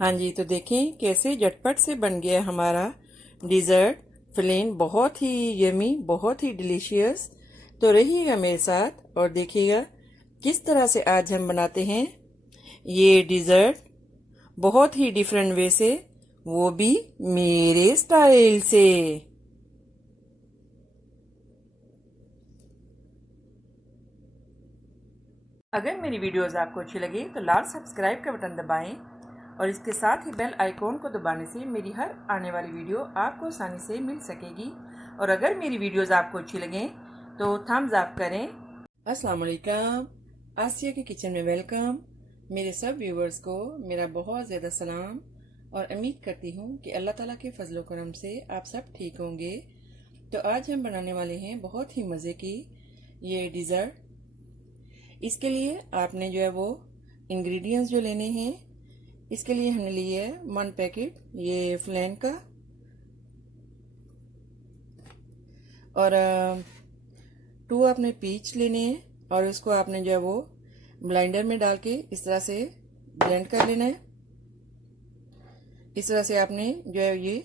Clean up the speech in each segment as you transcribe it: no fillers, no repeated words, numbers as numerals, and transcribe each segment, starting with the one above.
हाँ जी, तो देखें कैसे झटपट से बन गया हमारा डिज़र्ट फ्लेन। बहुत ही यमी, बहुत ही डिलीशियस। तो रहिएगा मेरे साथ और देखिएगा किस तरह से आज हम बनाते हैं ये डिज़र्ट बहुत ही डिफरेंट वे से, वो भी मेरे स्टाइल से। अगर मेरी वीडियोस आपको अच्छी लगी तो लाल सब्सक्राइब का बटन दबाएं और इसके साथ ही बेल आइकॉन को दबाने से मेरी हर आने वाली वीडियो आपको आसानी से मिल सकेगी। और अगर मेरी वीडियोस आपको अच्छी लगें तो थम्स अप करें। अस्सलाम वालेकुम, आसिया के किचन में वेलकम। मेरे सब व्यूवर्स को मेरा बहुत ज़्यादा सलाम और उम्मीद करती हूँ कि अल्लाह ताला के फजलो करम से आप सब ठीक होंगे। तो आज हम बनाने वाले हैं बहुत ही मज़े की ये डिज़र्ट। इसके लिए आपने जो है वो इंग्रेडिएंट्स जो लेने हैं, इसके लिए हमने लिए है 1 पैकेट ये फ्लेन का, और 2 आपने पीच लेने हैं और इसको आपने जो है वो ब्लेंडर में डाल के इस तरह से ब्लेंड कर लेना है। इस तरह से आपने जो है ये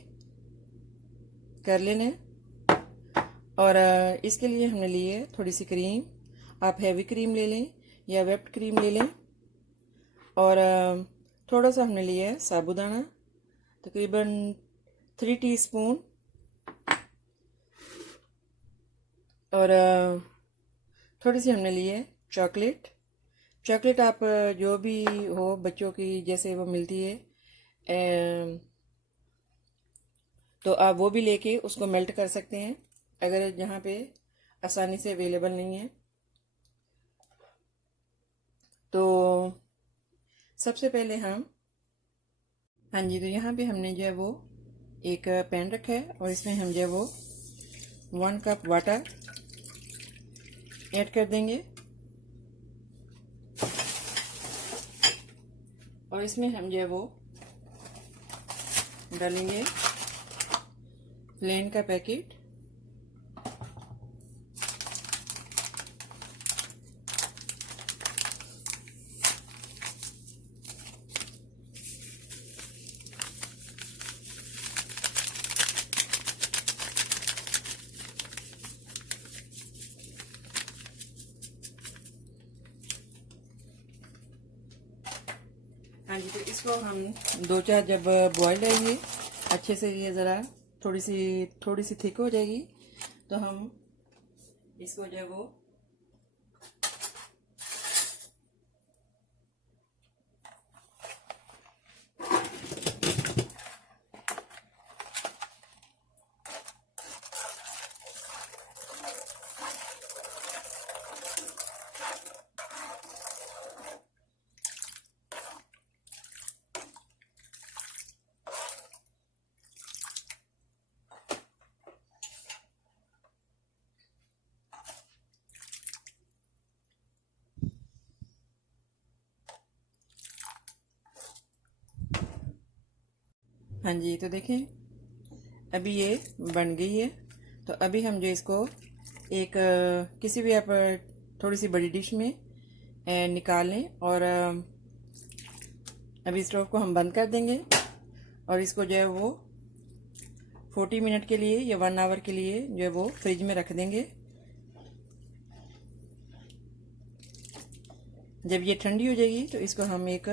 कर लेना है। और इसके लिए हमने लिए थोड़ी सी क्रीम। आप हैवी क्रीम ले लें या व्हिप्ड क्रीम ले लें। और थोड़ा सा हमने लिया है साबुदाना, तकरीबन 3 टीस्पून। और थोड़ी सी हमने ली है चॉकलेट। चॉकलेट आप जो भी हो, बच्चों की जैसे वो मिलती है, तो आप वो भी लेके उसको मेल्ट कर सकते हैं अगर जहाँ पे आसानी से अवेलेबल नहीं है। तो सबसे पहले हम, हाँ जी, तो यहाँ पे हमने जो है वो एक पैन रखा है और इसमें हम जो है वो 1 कप वाटर ऐड कर देंगे। और इसमें हम जो है वो डालेंगे फ्लेन का पैकेट। हाँ जी, तो इसको हम 2-4 जब बॉईल रहेंगे अच्छे से, ये ज़रा थोड़ी सी थिक हो जाएगी तो हम इसको जो है वो हाँ जी, तो देखें अभी ये बन गई है। तो अभी हम जो इसको एक किसी भी आप थोड़ी सी बड़ी डिश में निकाल लें और अभी स्टोव को हम बंद कर देंगे और इसको जो है वो 40 मिनट के लिए या 1 आवर के लिए जो है वो फ्रिज में रख देंगे। जब ये ठंडी हो जाएगी तो इसको हम एक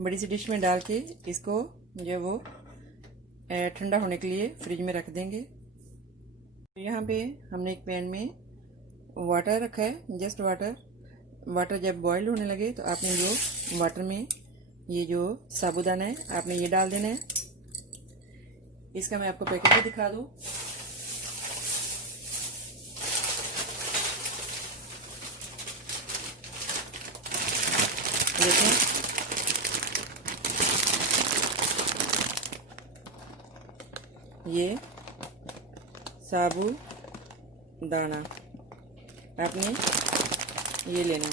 बड़ी सी डिश में डाल के इसको जो है वो ठंडा होने के लिए फ्रिज में रख देंगे। यहाँ पे हमने एक पैन में वाटर रखा है, जस्ट वाटर। वाटर जब बॉईल होने लगे तो आपने जो वाटर में ये जो साबुदाना है आपने ये डाल देना है। इसका मैं आपको पैकेट भी दिखा दूँ। देखें, ये साबुदाना आपने ये लेना।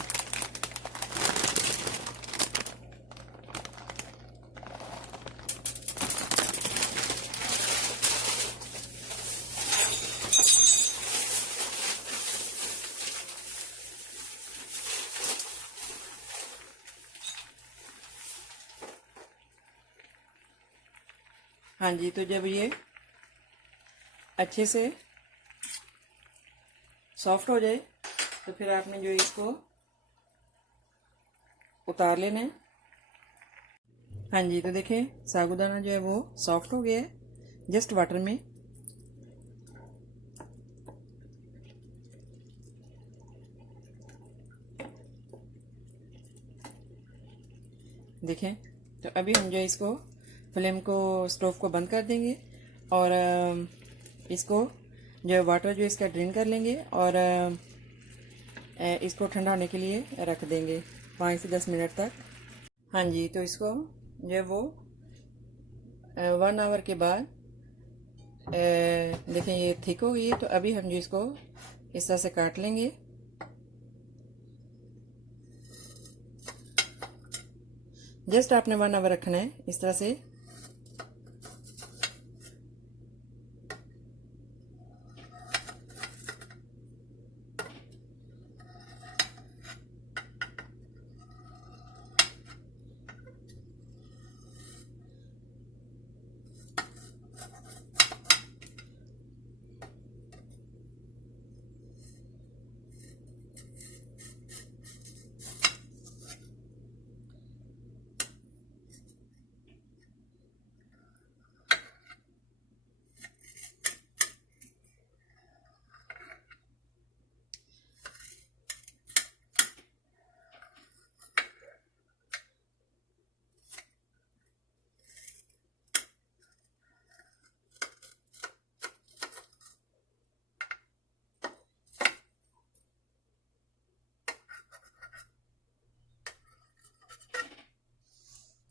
हाँ जी, तो जब ये अच्छे से सॉफ्ट हो जाए तो फिर आपने जो इसको उतार लेना है। हाँ जी, तो देखिए साबूदाना जो है वो सॉफ्ट हो गया है जस्ट वाटर में। देखें, तो अभी हम जो इसको फ्लेम को स्टोव को बंद कर देंगे और इसको जो वाटर जो इसका ड्रेन कर लेंगे और इसको ठंडा होने के लिए रख देंगे 5 से 10 मिनट तक। हाँ जी, तो इसको जो वो 1 आवर के बाद देखें ये थिक हो गई है। तो अभी हम जो इसको इस तरह से काट लेंगे। जस्ट आपने 1 आवर रखना है इस तरह से।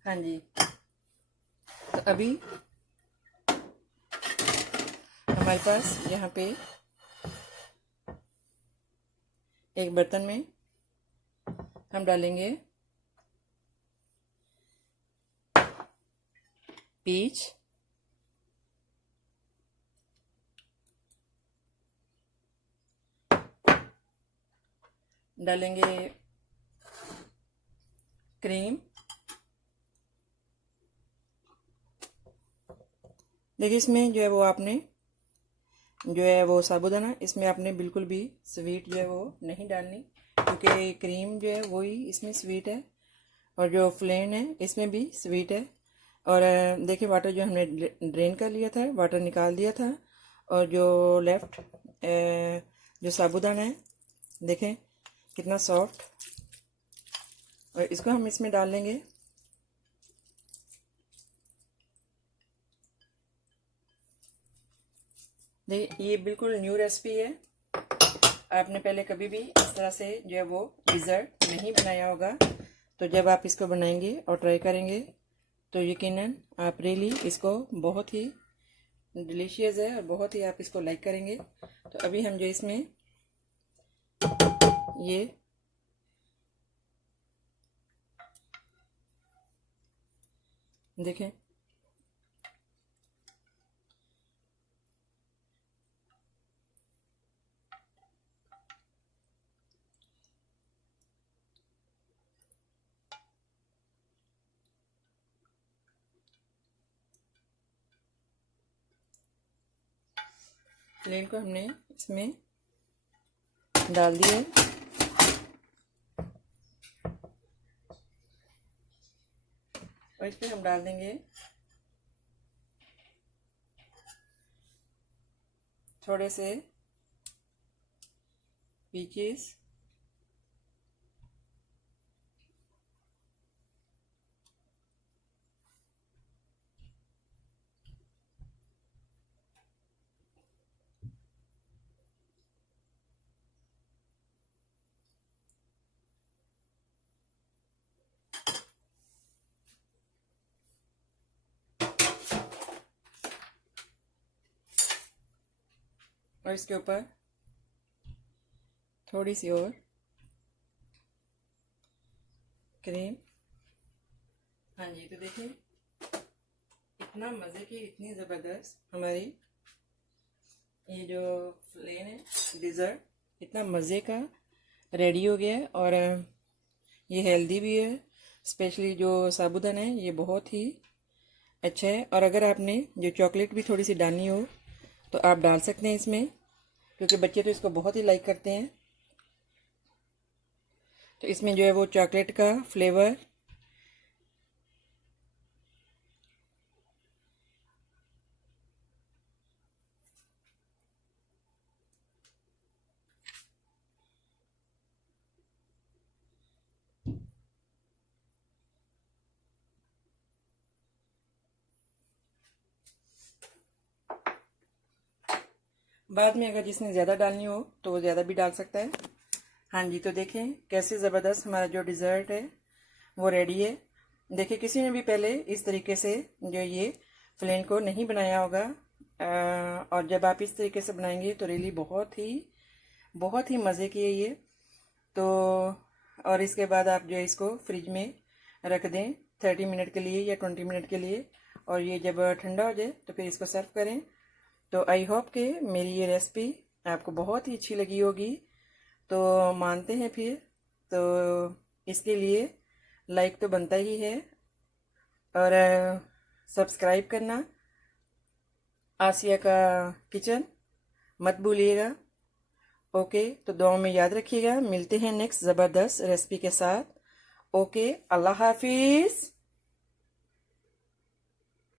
हाँ जी, तो अभी हमारे पास यहाँ पे एक बर्तन में हम डालेंगे पीच, डालेंगे क्रीम। देखिए इसमें जो है वो आपने जो है वो साबूदाना, इसमें आपने बिल्कुल भी स्वीट जो है वो नहीं डालनी, क्योंकि क्रीम जो है वही इसमें स्वीट है और जो प्लेन है इसमें भी स्वीट है। और देखिए वाटर जो हमने ड्रेन कर लिया था, वाटर निकाल दिया था, और जो लेफ्ट जो साबूदाना है देखें कितना सॉफ्ट। और इसको हम इसमें डाल लेंगे। देखिए ये बिल्कुल न्यू रेसिपी है, आपने पहले कभी भी इस तरह से जो है वो डिज़र्ट नहीं बनाया होगा। तो जब आप इसको बनाएंगे और ट्राई करेंगे तो यकीनन आप रियली इसको बहुत ही डिलीशियस है और बहुत ही आप इसको लाइक करेंगे। तो अभी हम जो इसमें ये देखें प्लेन को हमने इसमें डाल दिया है। और इस पर हम डाल देंगे थोड़े से पीचेस, और इसके ऊपर थोड़ी सी और क्रीम। हाँ जी, तो देखिए इतना मज़े की, इतनी ज़बरदस्त हमारी ये जो प्लेन है डिज़र्ट इतना मज़े का रेडी हो गया है। और ये हेल्दी भी है, स्पेशली जो साबूदाना है ये बहुत ही अच्छा है। और अगर आपने जो चॉकलेट भी थोड़ी सी डालनी हो तो आप डाल सकते हैं इसमें, क्योंकि बच्चे तो इसको बहुत ही लाइक करते हैं। तो इसमें जो है वो चॉकलेट का फ्लेवर बाद में अगर जिसने ज़्यादा डालनी हो तो वो ज़्यादा भी डाल सकता है। हाँ जी, तो देखें कैसे ज़बरदस्त हमारा जो डिज़र्ट है वो रेडी है। देखिए किसी ने भी पहले इस तरीके से जो ये फ्लेन को नहीं बनाया होगा, और जब आप इस तरीके से बनाएंगे तो रियली बहुत ही मज़े की है ये। तो और इसके बाद आप जो है इसको फ्रिज में रख दें 30 मिनट के लिए या 20 मिनट के लिए, और ये जब ठंडा हो जाए तो फिर इसको सर्व करें। तो आई होप कि मेरी ये रेसिपी आपको बहुत ही अच्छी लगी होगी। तो मानते हैं फिर, तो इसके लिए लाइक तो बनता ही है, और सब्सक्राइब करना आसिया का किचन मत भूलिएगा। ओके, तो दुआ में याद रखिएगा। मिलते हैं नेक्स्ट ज़बरदस्त रेसिपी के साथ। ओके, अल्लाह हाफिज़।